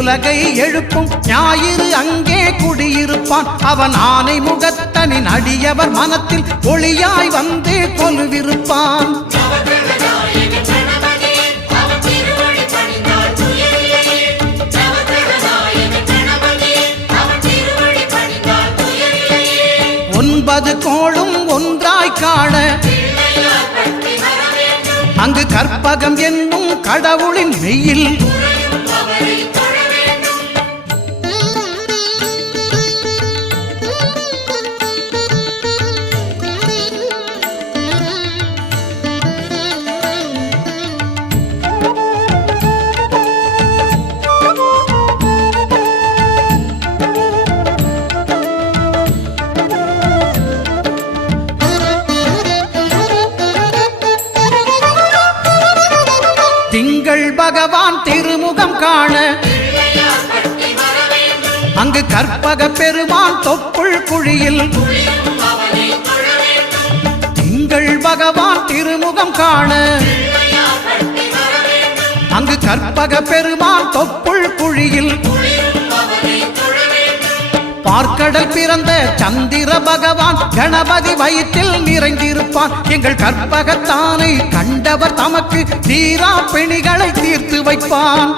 உலகை எழுப்பும் ஞாயிறு அங்கே குடியிருப்பான். அவன் ஆனை முகத்தனின் அடியவர் மனத்தில் ஒளியாய் வந்து கொலுவிருப்பான். ஒன்பது கோளும் ஒன்றாய் காண அங்கு கற்பகம் என்னும் கடவுளின் மெய்யில் திங்கள் பகவான் திருமுகம் காண அங்கு கற்பக பெருமான் தொப்புள் குழியில் திங்கள் பகவான் திருமுகம் காண அங்கு கற்பக பெருமான் தொப்புள் குழியில் பார்க்கடல் பிறந்த சந்திர பகவான் கணபதி வயிற்றில் நிறைந்திருப்பான். எங்கள் கற்பகத்தானை கண்டவர் தமக்கு தீரா பிணிகளை தீர்த்து வைப்பான்.